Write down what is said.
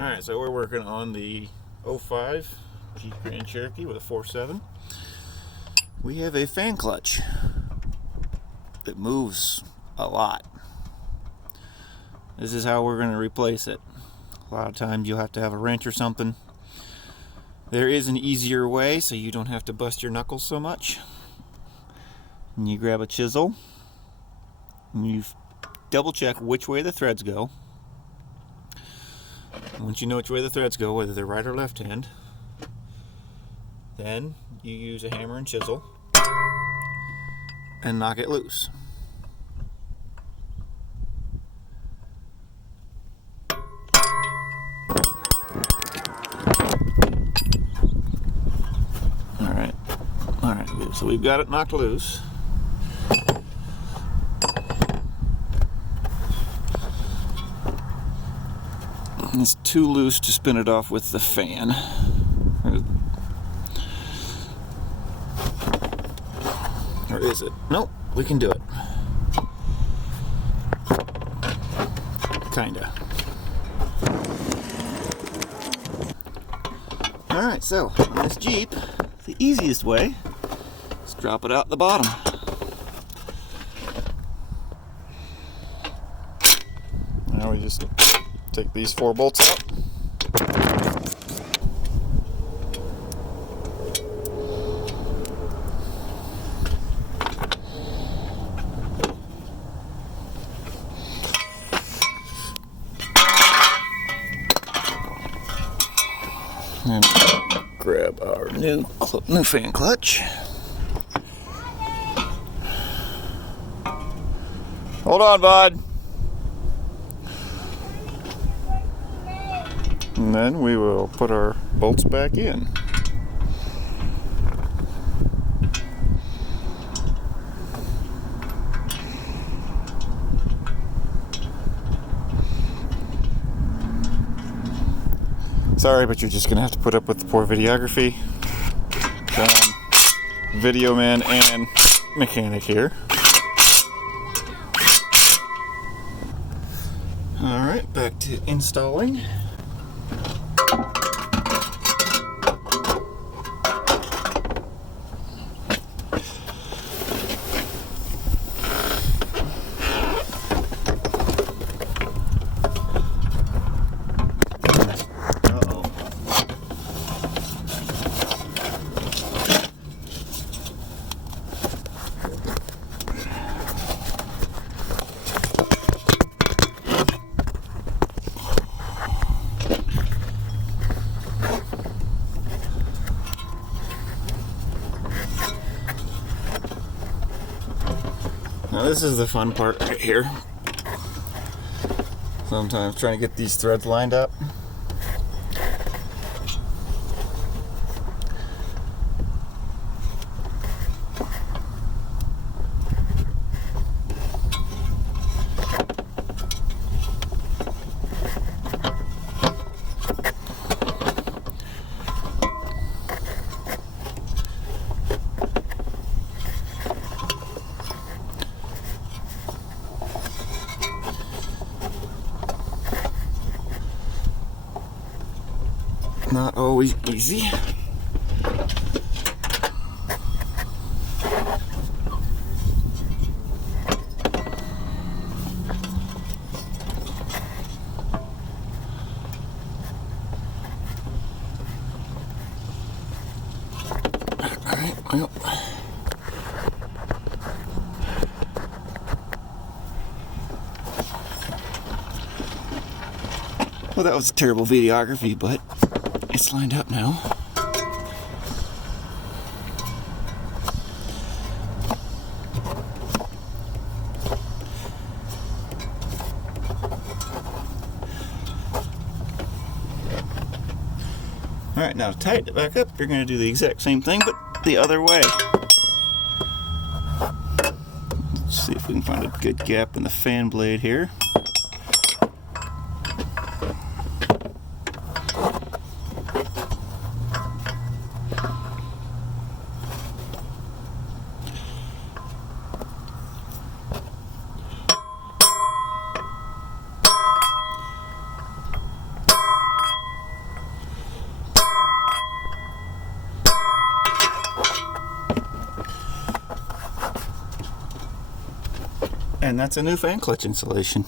Alright, so we're working on the 05 Jeep Grand Cherokee with a 4.7. We have a fan clutch that moves a lot. This is how we're going to replace it. A lot of times you'll have to have a wrench or something. There is an easier way so you don't have to bust your knuckles so much. And you grab a chisel and you double check which way the threads go. Once you know which way the threads go, whether they're right or left hand, then you use a hammer and chisel and knock it loose. Alright, so we've got it knocked loose. It's too loose to spin it off with the fan. Or is it? Nope, we can do it. Kinda. Alright, so on this Jeep, the easiest way is drop it out the bottom. Now we just take these 4 bolts out. And grab our new fan clutch. Hold on, bud. And then we will put our bolts back in. Sorry, but you're just gonna have to put up with the poor videography. Video man and mechanic here. Alright, back to installing. Now this is the fun part right here. Sometimes trying to get these threads lined up. Not always easy. Alright, well, that was terrible videography, but it's lined up now. Alright, now to tighten it back up, you're going to do the exact same thing, but the other way. Let's see if we can find a good gap in the fan blade here. And that's a new fan clutch installation.